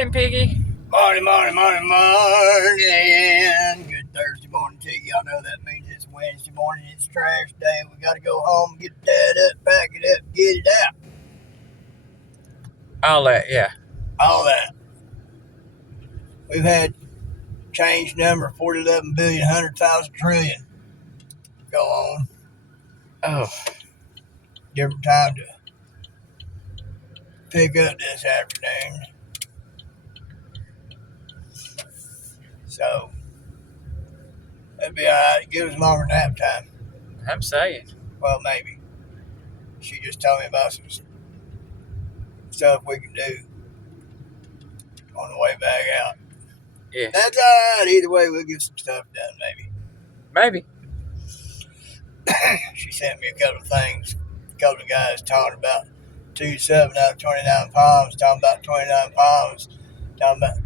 Morning, Piggy. Morning. Good Thursday morning to you. Y'all know that means it's Wednesday morning. It's trash day. We got to go home, get that up, pack it up, get it out. All that, yeah. All that. We've had change number 411 billion, 100,000 trillion go on. Oh, Different time to pick up this afternoon. So, that'd be all right. Give us longer nap time. I'm saying. Well, maybe. She just told me about some stuff we can do on the way back out. Yeah. That's all right. Either way, we'll get some stuff done, Maybe. She sent me a couple of things. A couple of guys talking about 2.7 out of 29 palms, talking about 29 palms, talking about,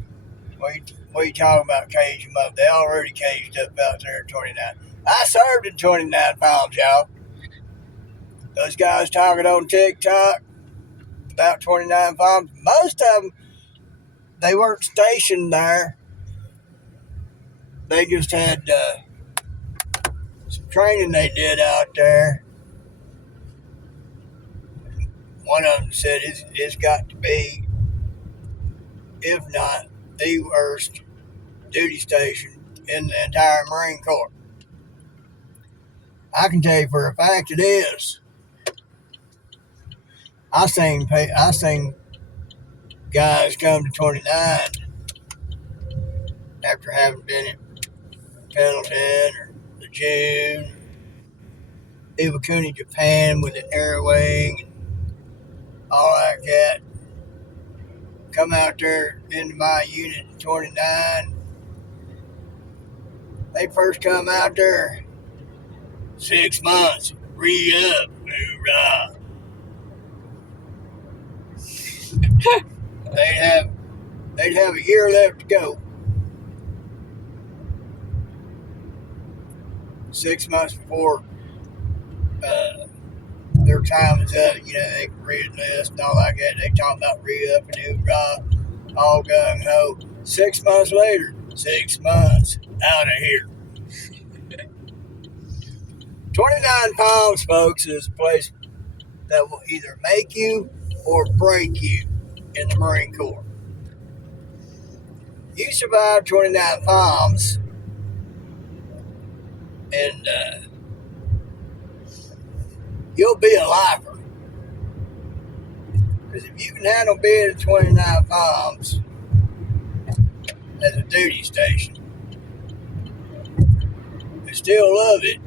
what are you talking about, cage them up? They already caged up out there at 29. I served in 29 palms, y'all. Those guys talking on TikTok about 29 palms, most of them, they weren't stationed there. They just had some training they did out there. One of them said it's got to be, if not the worst duty station in the entire Marine Corps. I can tell you for a fact it is. I seen guys come to 29 after having been at Pendleton or Lejeune, Iwakuni, Japan with an air wing and all like that. Come out there into my unit in 29. They first come out there 6 months, re-up, hoorah. They'd have a year left to go. 6 months before their time is up, they can re-enlist and all like that. They talk about re-up and hoorah, all gung-ho. 6 months later, 6 months out of here. 29 Palms, folks, is a place that will either make you or break you in the Marine Corps. You survive 29 Palms, and you'll be a lifer. Because if you can handle being at 29 Palms as a duty station and still love it,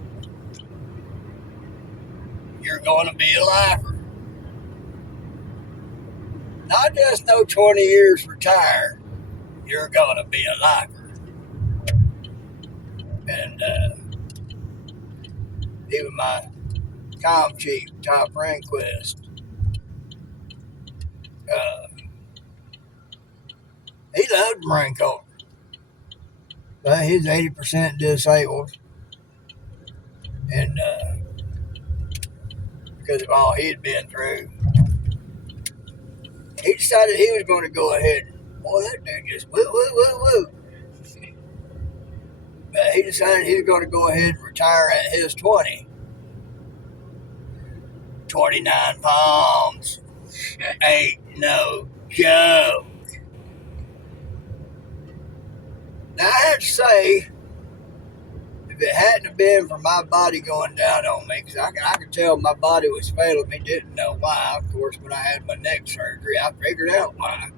you're going to be a lifer. Not just no 20 years retired, you're going to be a lifer. And even my comm chief, Tom Rehnquist, he loved the Marine Corps. But he's 80% disabled. And because of all he'd been through, he decided he was going to go ahead. Boy, that dude just woo. But he decided he was going to go ahead and retire at his 20. 29 Palms. Ain't no joke. Now, I have to say, if it hadn't been for my body going down on me, because I could tell my body was failing me, didn't know why. Of course, when I had my neck surgery, I figured out why.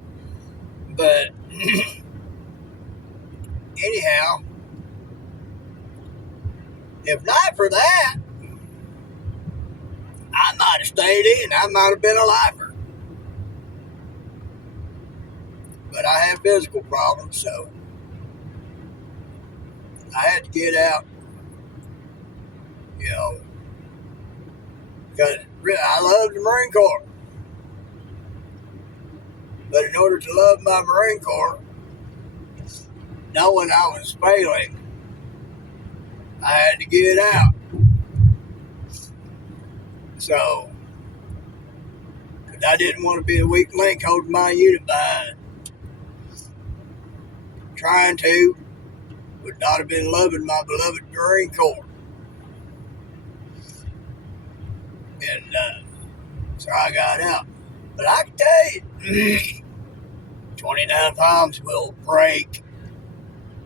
But anyhow, if not for that, I might have stayed in. I might have been a lifer. But I have physical problems, so I had to get out, because I love the Marine Corps. But in order to love my Marine Corps, knowing I was failing, I had to get out. So, because I didn't want to be a weak link holding my unit behind. trying to, would not have been loving my beloved Marine Corps. And so I got out. But I can tell you, 29 palms will break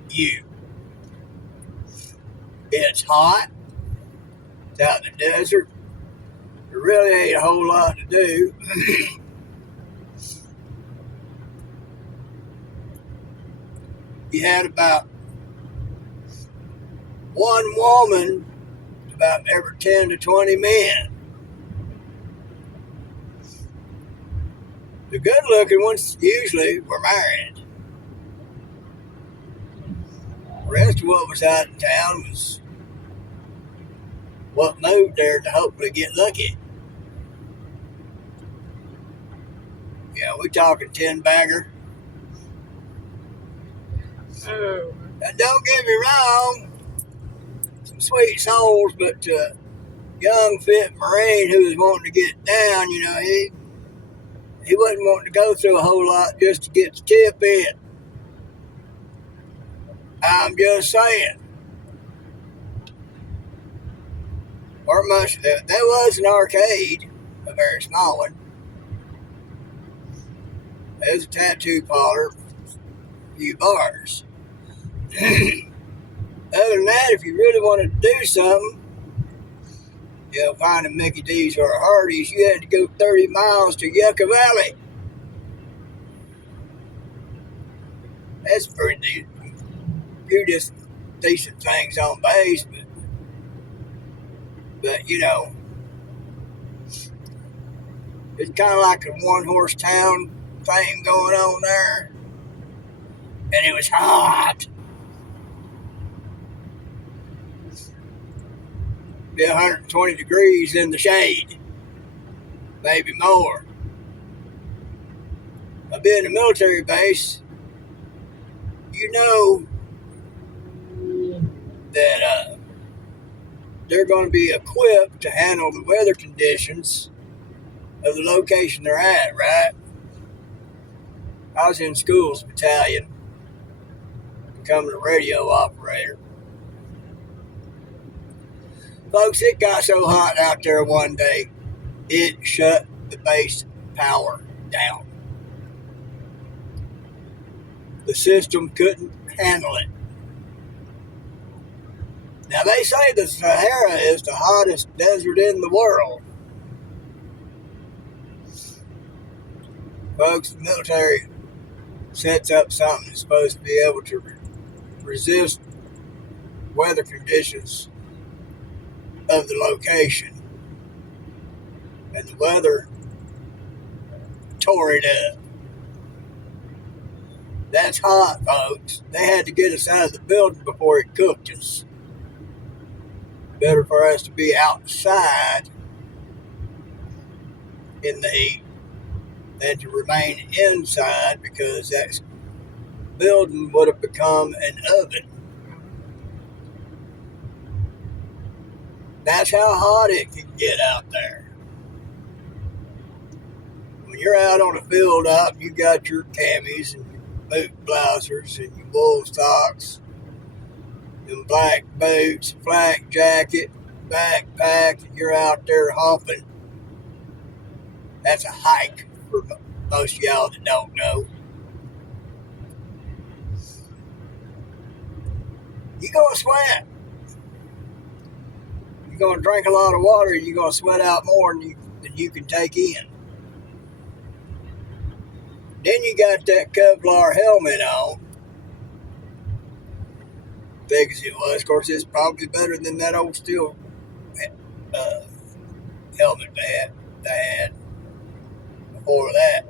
you. It's hot. It's out in the desert. There really ain't a whole lot to do. You had about one woman about every 10 to 20 men. The good looking ones usually were married. The rest of what was out in town was what moved there to hopefully get lucky. Yeah, we talking 10-bagger. Oh. And don't get me wrong, some sweet souls, but young fit Marine who was wanting to get down, you know, he wasn't wanting to go through a whole lot just to get the tip in. I'm just saying. Or much of that. There was an arcade, a very small one. There was a tattoo parlor, a few bars. Other than that, if you really wanted to do something, you know, finding Mickey D's or Hardee's, you had to go 30 miles to Yucca Valley. That's pretty few just decent things on base, but you know, it's kind of like a one-horse town thing going on there, and it was hot. Be 120 degrees in the shade, maybe more. I've been in a military base. You know that they're going to be equipped to handle the weather conditions of the location they're at, right? I was in Schools Battalion, becoming a radio operator. Folks, it got so hot out there one day, it shut the base power down. The system couldn't handle it. Now, they say the Sahara is the hottest desert in the world. Folks, the military sets up something that's supposed to be able to resist weather conditions of the location. And the weather tore it up. That's hot, folks. They had to get us out of the building before it cooked us. Better for us to be outside in the heat than to remain inside, because that building would have become an oven. That's how hot it can get out there. When you're out on a field out, you got your camis and your boot blousers and your wool socks, and black boots, flak jacket, backpack, and you're out there humping. That's a hike for most of y'all that don't know. You're going to sweat. You're going to drink a lot of water, and you're going to sweat out more than you can take in. Then you got that Kevlar helmet on. Big as it was. Of course, it's probably better than that old steel helmet they had before that.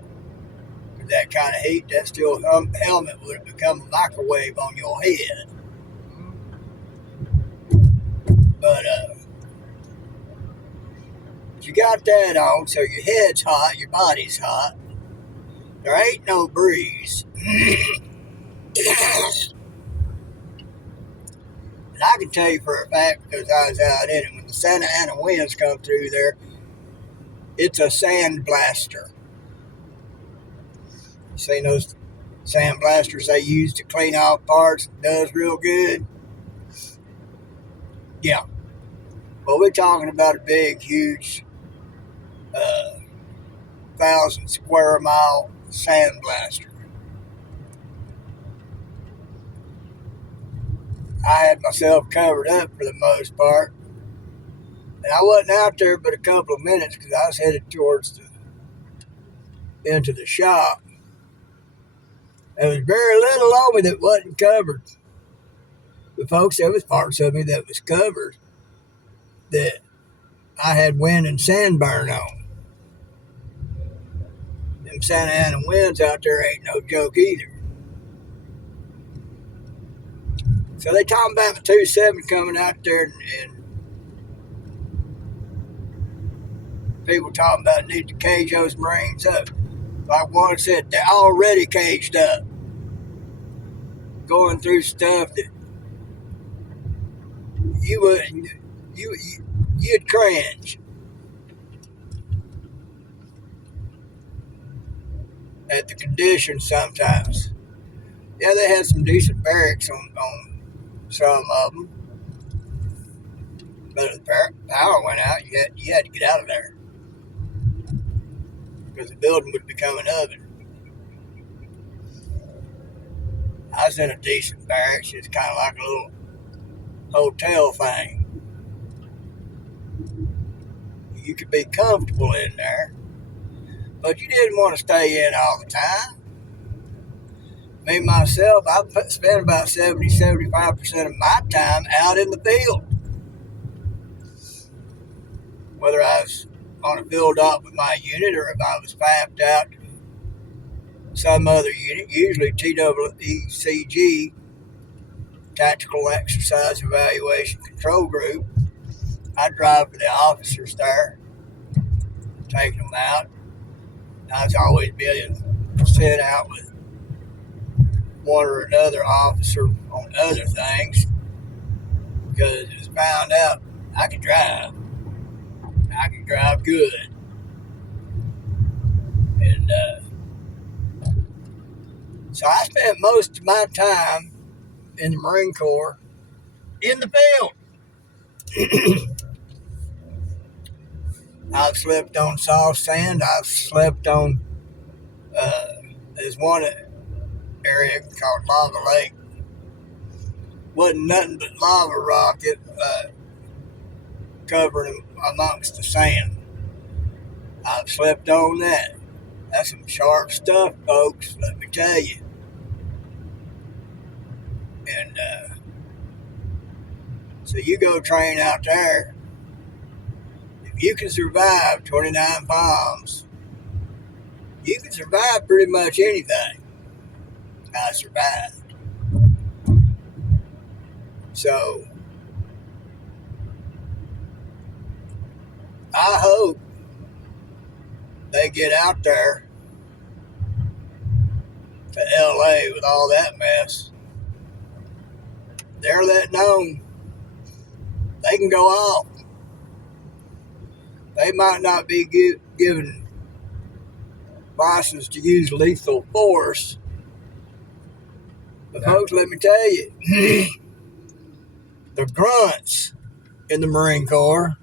With that kind of heat, that steel helmet would have become a microwave on your head. But you got that on, so your head's hot, your body's hot. There ain't no breeze. And I can tell you for a fact, because I was out in it, when the Santa Ana winds come through there, it's a sand blaster. You seen those sandblasters they use to clean off parts. Does real good. Yeah. Well, we're talking about a big, huge 1,000 square mile sandblaster. I had myself covered up for the most part. And I wasn't out there but a couple of minutes because I was headed towards into the shop. There was very little on me that wasn't covered. But folks, there was parts of me that was covered that I had wind and sand burn on. Them Santa Ana winds out there ain't no joke either. So they talking about the 2.7 coming out there and people talking about need to cage those Marines up. Like one said, they're already caged up. Going through stuff that you wouldn't, you'd cringe at the conditions sometimes. Yeah, they had some decent barracks on some of them. But if the power went out, you had to get out of there. Because the building would become an oven. I was in a decent barracks. It's kind of like a little hotel thing. You could be comfortable in there, but you didn't want to stay in all the time. Me, myself, I spent about 70-75% of my time out in the field. Whether I was on a field op with my unit or if I was fapped out to some other unit, usually TWECG, Tactical Exercise Evaluation Control Group. I drive for the officers there, taking them out. I was always being sent out with one or another officer on other things because it was found out I could drive. I could drive good. And so I spent most of my time in the Marine Corps in the field. I've slept on soft sand. I've slept on, there's one area called Lava Lake. Wasn't nothing but lava rock covering amongst the sand. I've slept on that. That's some sharp stuff, folks, let me tell you. And so you go train out there. If you can survive 29 palms, you can survive pretty much anything. I survived. So I hope they get out there to LA with all that mess. They're letting on they can go off. They might not be given license to use lethal force. But folks, let me tell you, the grunts in the Marine Corps.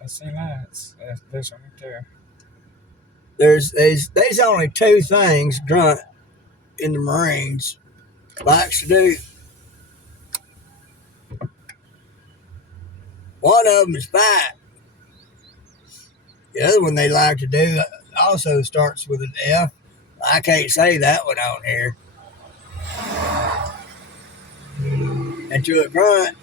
I seen that. There's one right there. There's only two things grunt in the Marines likes to do. One of them is fight. The other one they like to do also starts with an F. I can't say that one on here. And to a grunt,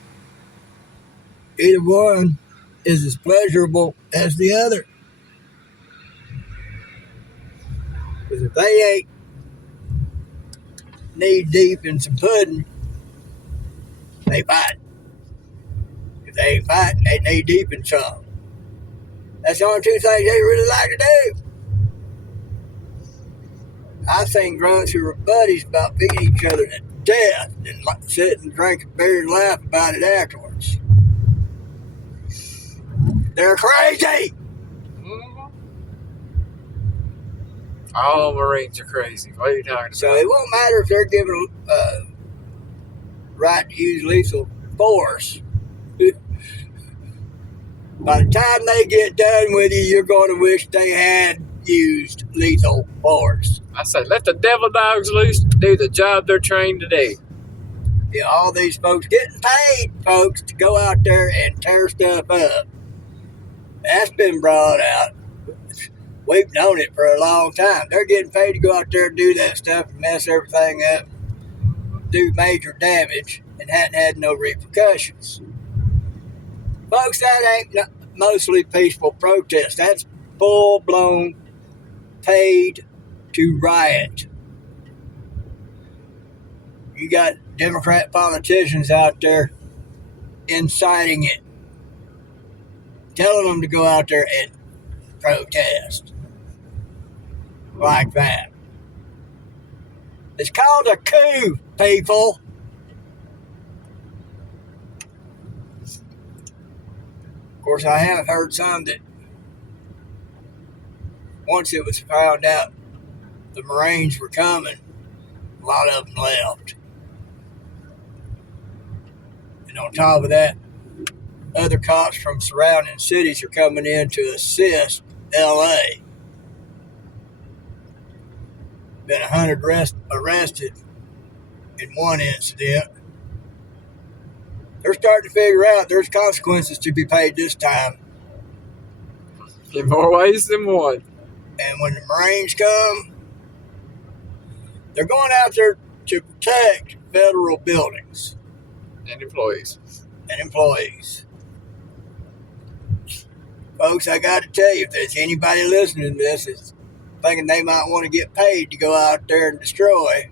either one is as pleasurable as the other. Because if they ain't knee deep in some pudding, they fight. If they ain't fighting, they knee deep in some. That's the only two things they really like to do. I've seen grunts who were buddies about beating each other to death and sit and drink a beer and laugh about it afterwards. They're crazy. All Marines are crazy. What are you talking So about? it won't matter if they're given right to use lethal force. By the time they get done with you, you're going to wish they had used lethal force. I say, let the devil dogs loose to do the job they're trained to do. Yeah, all these folks getting paid, folks, to go out there and tear stuff up. That's been brought out. We've known it for a long time. They're getting paid to go out there and do that stuff and mess everything up, do major damage, and hadn't had no repercussions. Folks, that ain't mostly peaceful protest. That's full-blown paid to riot. You got Democrat politicians out there inciting it, telling them to go out there and protest like that. It's called a coup, people. Of course, I have heard some that once it was found out the Marines were coming, a lot of them left. And on top of that, other cops from surrounding cities are coming in to assist L.A. Been 100 arrested in one incident. They're starting to figure out there's consequences to be paid this time. In more ways than one. And when the Marines come, they're going out there to protect federal buildings And employees. and employees. Folks, I got to tell you, if there's anybody listening to this that's thinking they might want to get paid to go out there and destroy,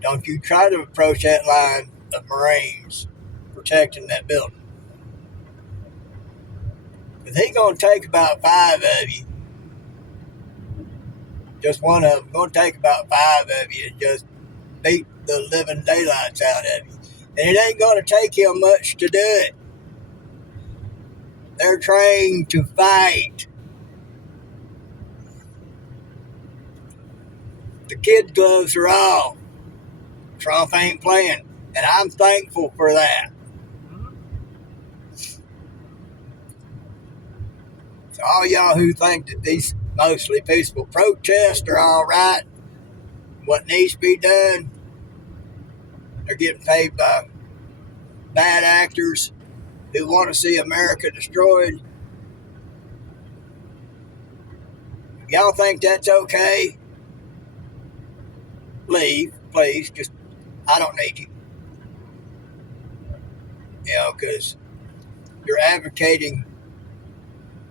don't you try to approach that line of Marines protecting that building. Because he's going to take about 5 of you. Just one of them. Going to take about 5 of you and just beat the living daylights out of you. And it ain't going to take him much to do it. They're trained to fight. The kid gloves are off. Trump ain't playing. And I'm thankful for that. So all y'all who think that these mostly peaceful protests are all right, what needs to be done, they're getting paid by bad actors who want to see America destroyed. If y'all think that's okay, leave, please. Just, I don't need you. You know, because you're advocating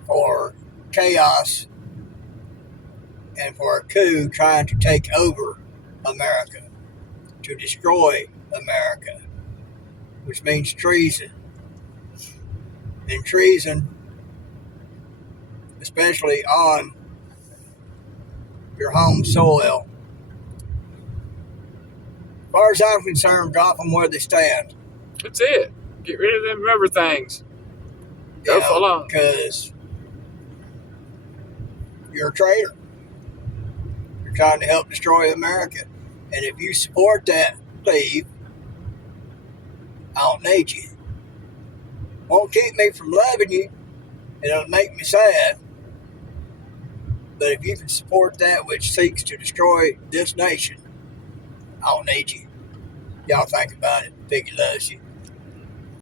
for chaos and for a coup trying to take over America, to destroy America, which means treason. And treason, especially on your home soil, as far as I'm concerned, drop them where they stand. That's it. Get rid of them rubber things. Go full on. Because you're a traitor. You're trying to help destroy America. And if you support that, leave. I don't need you. Won't keep me from loving you. It'll make me sad. But if you can support that which seeks to destroy this nation, I don't need you. Y'all think about it. Piggy loves you.